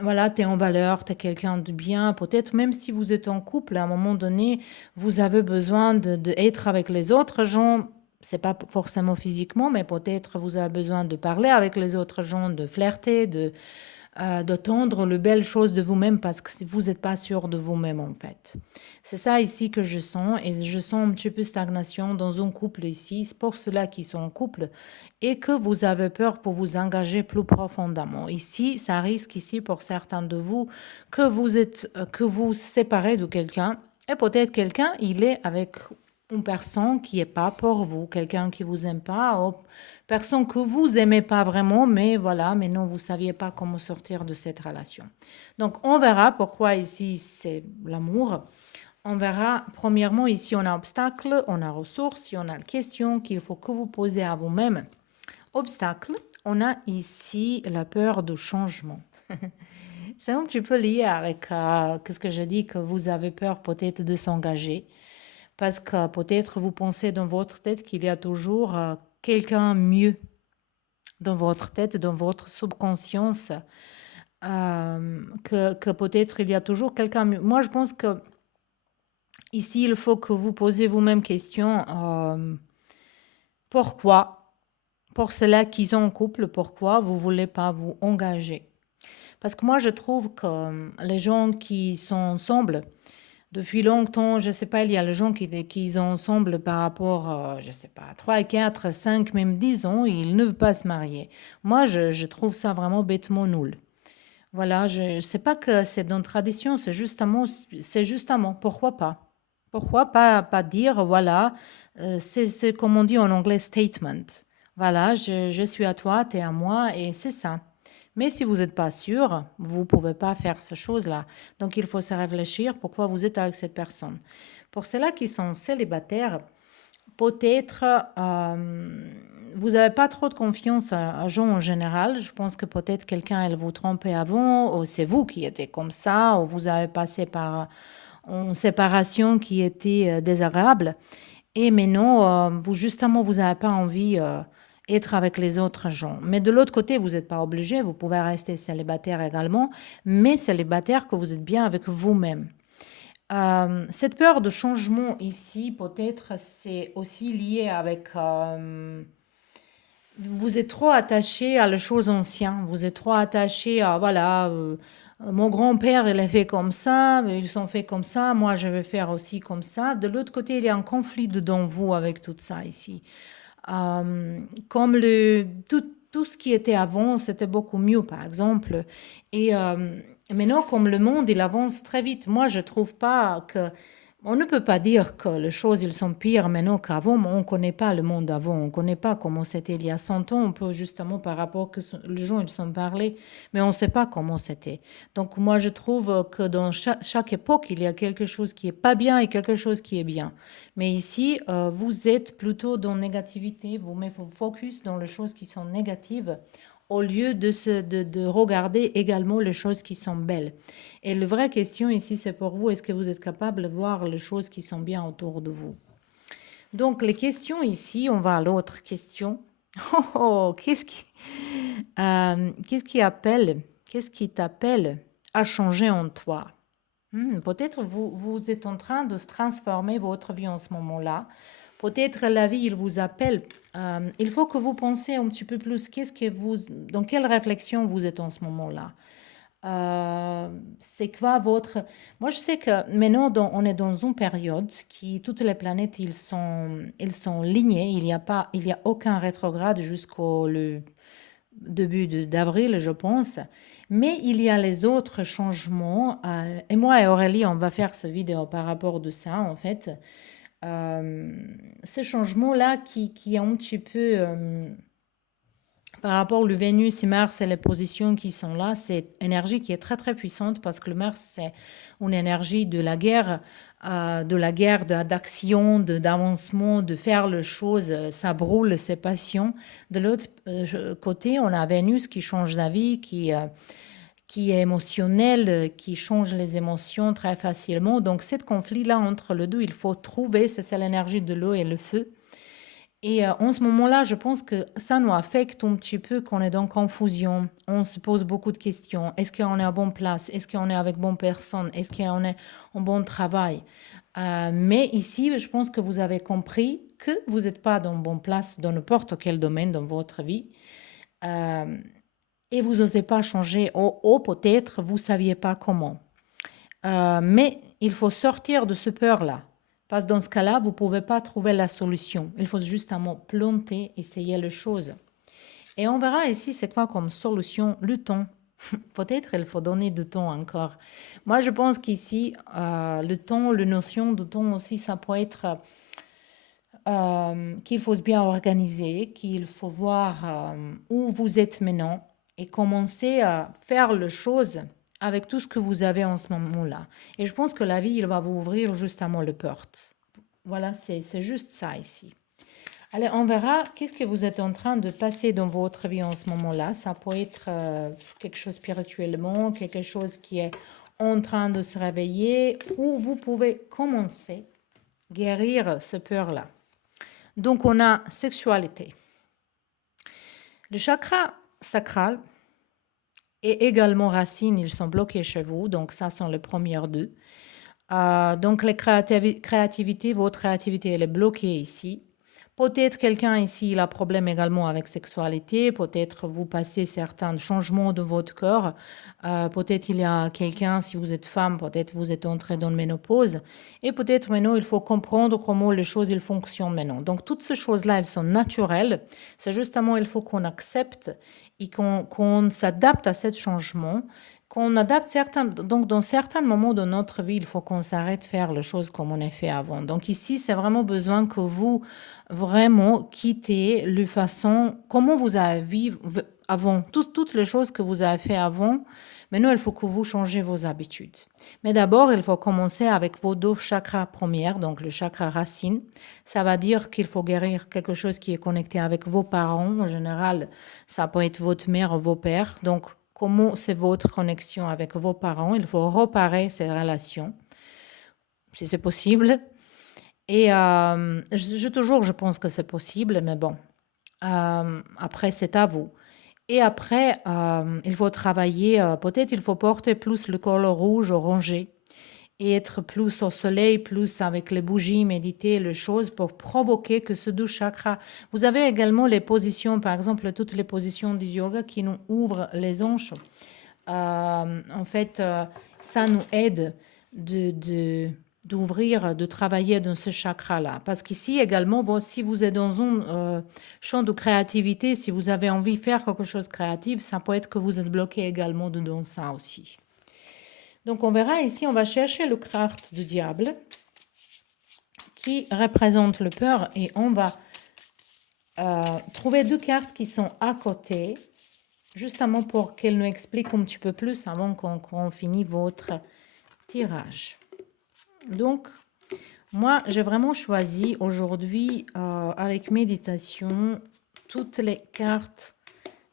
voilà, tu es en valeur, tu es quelqu'un de bien. Peut-être même si vous êtes en couple, à un moment donné, vous avez besoin d'être avec les autres gens. C'est pas forcément physiquement, mais peut-être vous avez besoin de parler avec les autres gens, de flirter, d'entendre les belles choses de vous-même parce que vous n'êtes pas sûr de vous-même en fait. C'est ça ici que je sens et je sens un petit peu stagnation dans un couple ici. C'est pour ceux-là qui sont en couple et que vous avez peur pour vous engager plus profondément. Ici, ça risque ici pour certains de vous que vous séparez de quelqu'un et peut-être quelqu'un, il est avec une personne qui est pas pour vous, quelqu'un qui vous aime pas, ou personne que vous aimez pas vraiment, mais voilà, mais non, vous saviez pas comment sortir de cette relation. Donc, on verra pourquoi ici c'est l'amour. On verra, premièrement, ici on a obstacle, on a ressources, on a question qu'il faut que vous posez à vous-même. Obstacle, on a ici la peur du changement. C'est un petit peu lié avec ce que je dis, que vous avez peur peut-être de s'engager. Parce que peut-être vous pensez dans votre tête qu'il y a toujours quelqu'un mieux dans votre tête, dans votre subconscience, que peut-être il y a toujours quelqu'un mieux. Moi, je pense que ici, il faut que vous posez vous-même question, pourquoi? pour cela qu'ils sont en couple, pourquoi vous voulez pas vous engager? Parce que moi, je trouve que les gens qui sont ensemble depuis longtemps, je sais pas, il y a les gens qui sont ensemble par rapport, je sais pas, 3, 4, 5, même 10 ans, ils ne veulent pas se marier. Moi, je trouve ça vraiment bêtement nul. Voilà, je sais pas que c'est dans la tradition, c'est justement, pourquoi pas? Pourquoi pas dire, voilà, c'est comme on dit en anglais, statement. Voilà, je suis à toi, tu es à moi, et c'est ça. Mais si vous n'êtes pas sûr, vous ne pouvez pas faire ces choses-là. Donc il faut se réfléchir pourquoi vous êtes avec cette personne. Pour ceux-là qui sont célibataires, peut-être vous n'avez pas trop de confiance à gens en général. Je pense que peut-être quelqu'un, elle vous trompait avant, ou c'est vous qui étiez comme ça, ou vous avez passé par une séparation qui était désagréable. Et maintenant, vous justement, vous n'avez pas envie d'être avec les autres gens. Mais de l'autre côté, vous n'êtes pas obligé, vous pouvez rester célibataire également, mais célibataire que vous êtes bien avec vous-même. Cette peur de changement ici, peut-être, c'est aussi lié avec... vous êtes trop attaché à les choses anciennes. Vous êtes trop attaché à, voilà, mon grand-père, il a fait comme ça, ils sont fait comme ça, moi, je vais faire aussi comme ça. De l'autre côté, il y a un conflit dedans vous avec tout ça ici. Comme tout ce qui était avant, c'était beaucoup mieux, par exemple. Et maintenant, comme le monde, il avance très vite, moi, je trouve pas que... On ne peut pas dire que les choses, ils sont pires maintenant qu'avant, mais on ne connaît pas le monde avant, on ne connaît pas comment c'était il y a 100 ans, on peut justement par rapport que les gens, ils sont parlé, mais on ne sait pas comment c'était. Donc moi, je trouve que dans chaque époque, il y a quelque chose qui est pas bien et quelque chose qui est bien. Mais ici, vous êtes plutôt dans négativité, vous mettez vos focus dans les choses qui sont négatives au lieu de regarder également les choses qui sont belles. Et la vraie question ici, c'est pour vous, est-ce que vous êtes capable de voir les choses qui sont bien autour de vous? Donc, les questions ici, on va à l'autre question. Oh, oh, qu'est-ce qui t'appelle à changer en toi? Peut-être vous êtes en train de se transformer votre vie en ce moment-là. Peut-être la vie, il vous appelle. Il faut que vous pensiez un petit peu plus. Dans quelle réflexion vous êtes en ce moment-là? C'est quoi votre... Moi, je sais que maintenant, on est dans une période qui, toutes les planètes, ils sont lignés. Il y a aucun rétrograde jusqu'au début d'avril, je pense. Mais il y a les autres changements. Et moi et Aurélie, on va faire cette vidéo par rapport de ça, en fait. Ces changements-là qui ont un petit peu, par rapport au Vénus et Mars et les positions qui sont là, c'est une énergie qui est très très puissante parce que le Mars, c'est une énergie d'action, d'avancement, de faire les choses, ça brûle ses passions. De l'autre côté, on a Vénus qui change la vie, qui est émotionnel, qui change les émotions très facilement. Donc, ce conflit-là entre les deux, il faut trouver, c'est l'énergie de l'eau et le feu. Et en ce moment-là, je pense que ça nous affecte un petit peu, qu'on est dans confusion. On se pose beaucoup de questions. Est-ce qu'on est à bonne place? Est-ce qu'on est avec bonne personne? Est-ce qu'on est en bon travail? Mais ici, je pense que vous avez compris que vous n'êtes pas dans bonne place dans n'importe quel domaine dans votre vie. Et vous n'osez pas changer. Ou peut-être vous ne saviez pas comment. Mais il faut sortir de ce peur-là. Parce que dans ce cas-là, vous ne pouvez pas trouver la solution. Il faut justement planter, essayer les choses. Et on verra ici, c'est quoi comme solution? Le temps. Peut-être il faut donner du temps encore. Moi, je pense qu'ici, le temps, la notion de temps aussi, ça peut être qu'il faut se bien organiser, qu'il faut voir où vous êtes maintenant et commencer à faire les choses avec tout ce que vous avez en ce moment-là. Et je pense que la vie, il va vous ouvrir justement les portes. Voilà, c'est juste ça ici. Allez, on verra qu'est-ce que vous êtes en train de passer dans votre vie en ce moment-là. Ça peut être quelque chose spirituellement, quelque chose qui est en train de se réveiller, ou vous pouvez commencer à guérir ce peur-là. Donc, on a sexualité. Le chakra sacral et également racines, ils sont bloqués chez vous. Donc, ça sont les premières deux. Donc, votre créativité, elle est bloquée ici Peut-être quelqu'un ici, il a problème également avec sexualité, peut-être vous passez certains changements de votre corps, peut-être il y a quelqu'un, si vous êtes femme, peut-être vous êtes entrée dans la ménopause, et peut-être maintenant il faut comprendre comment les choses ils fonctionnent maintenant. Donc toutes ces choses-là, elles sont naturelles, c'est justement il faut qu'on accepte et qu'on s'adapte à ce changement, qu'on adapte certains, donc dans certains moments de notre vie, il faut qu'on s'arrête de faire les choses comme on a fait avant. Donc ici, c'est vraiment besoin que vous vraiment quitter la façon, comment vous avez vécu avant, toutes les choses que vous avez fait avant. Maintenant, il faut que vous changez vos habitudes. Mais d'abord, il faut commencer avec vos deux chakras premières, donc le chakra racine. Ça va dire qu'il faut guérir quelque chose qui est connecté avec vos parents. En général, ça peut être votre mère ou vos pères. Donc, comment c'est votre connexion avec vos parents? Il faut réparer ces relations, si c'est possible. Et toujours, je pense que c'est possible, mais bon, après, c'est à vous. Et après, il faut travailler, peut-être il faut porter plus le col rouge, orangé, et être plus au soleil, plus avec les bougies, méditer les choses pour provoquer que ce doux chakra. Vous avez également les positions, par exemple, toutes les positions du yoga qui nous ouvrent les hanches. En fait, ça nous aide d'ouvrir, de travailler dans ce chakra-là. Parce qu'ici également, si vous êtes dans un champ de créativité, si vous avez envie de faire quelque chose de créatif, ça peut être que vous êtes bloqué également dedans ça aussi. Donc on verra ici, on va chercher le carte du diable qui représente le peur et on va trouver deux cartes qui sont à côté, justement pour qu'elles nous expliquent un petit peu plus avant qu'on finisse votre tirage. Donc, moi, j'ai vraiment choisi aujourd'hui, avec méditation, toutes les cartes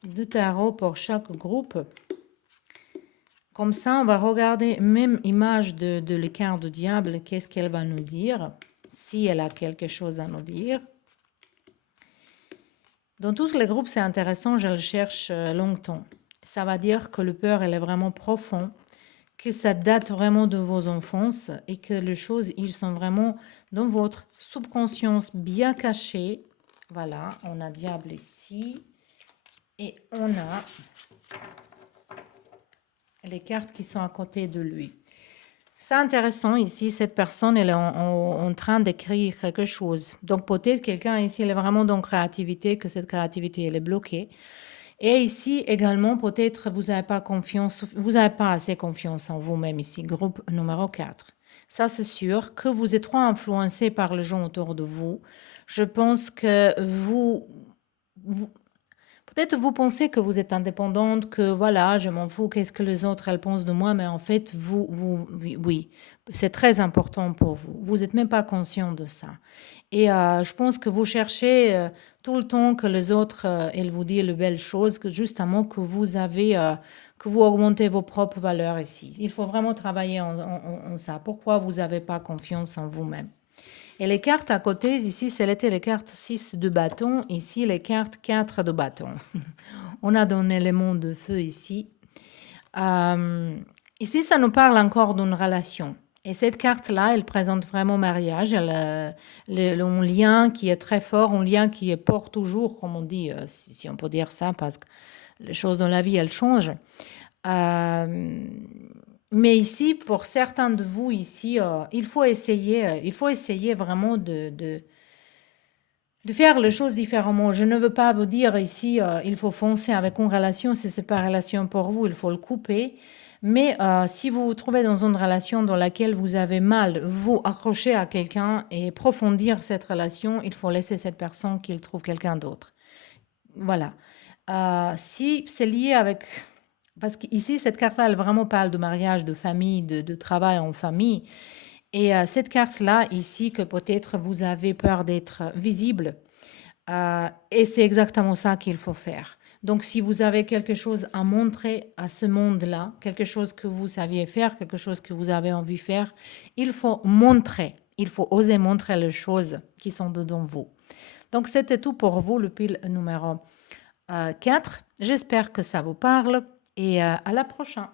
de tarot pour chaque groupe. Comme ça, on va regarder même image de la carte du diable, qu'est-ce qu'elle va nous dire, si elle a quelque chose à nous dire. Dans tous les groupes, c'est intéressant, je le cherche longtemps. Ça va dire que le peur, elle est vraiment profond, que ça date vraiment de vos enfances et que les choses, ils sont vraiment dans votre subconscience bien cachées. Voilà, on a diable ici et on a les cartes qui sont à côté de lui. C'est intéressant ici, cette personne, elle est en train d'écrire quelque chose. Donc peut-être quelqu'un ici, elle est vraiment dans créativité, que cette créativité, elle est bloquée. Et ici également, peut-être vous n'avez pas confiance, vous n'avez pas assez confiance en vous-même ici, groupe numéro 4. Ça, c'est sûr que vous êtes trop influencé par les gens autour de vous. Je pense que peut-être vous pensez que vous êtes indépendante, que voilà, je m'en fous, qu'est-ce que les autres, elles pensent de moi, mais en fait, oui, c'est très important pour vous. Vous n'êtes même pas conscient de ça. Et je pense que vous cherchez tout le temps que les autres, elles vous disent les belles choses, que justement que vous avez, que vous augmentez vos propres valeurs ici. Il faut vraiment travailler en ça. Pourquoi vous n'avez pas confiance en vous-même? Et les cartes à côté, ici, c'était les cartes 6 de bâton, ici les cartes 4 de bâton. On a un élément de feu ici. Ici, ça nous parle encore d'une relation. Et cette carte-là, elle présente vraiment mariage, un lien qui est très fort, un lien qui est pour toujours, comme on dit, si on peut dire ça, parce que les choses dans la vie, elles changent. Mais ici, pour certains de vous ici, il faut essayer vraiment de faire les choses différemment. Je ne veux pas vous dire ici, il faut foncer avec une relation. Si ce n'est pas une relation pour vous, il faut le couper. Mais si vous vous trouvez dans une relation dans laquelle vous avez mal, vous accrocher à quelqu'un et approfondir cette relation, il faut laisser cette personne qu'il trouve quelqu'un d'autre. Voilà. Si c'est lié avec... Parce qu'ici, cette carte-là, elle vraiment parle de mariage, de famille, de travail en famille. Et cette carte-là, ici, que peut-être vous avez peur d'être visible. Et c'est exactement ça qu'il faut faire. Donc, si vous avez quelque chose à montrer à ce monde-là, quelque chose que vous saviez faire, quelque chose que vous avez envie de faire, il faut montrer. Il faut oser montrer les choses qui sont dedans vous. Donc, c'était tout pour vous, le pile numéro 4. J'espère que ça vous parle et à la prochaine.